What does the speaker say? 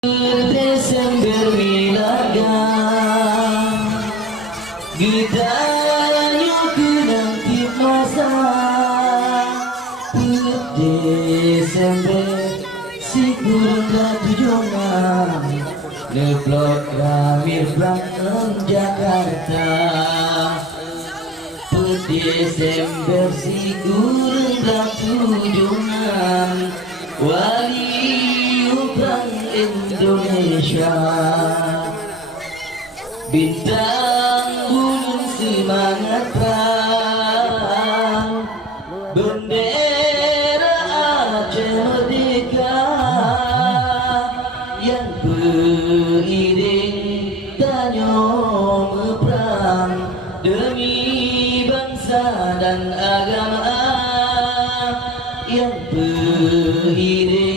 Desember milaga Gidanya ku nanti masa Desember si kurang tujuan Ngeblok Ramir Blanken Jakarta Desember si kurang tujuan Wali Upang Indonesia Bintang gunung semangat perang Bendera Aceh merdeka Yang beriring tanyo perang Demi bangsa dan agama Yang beriring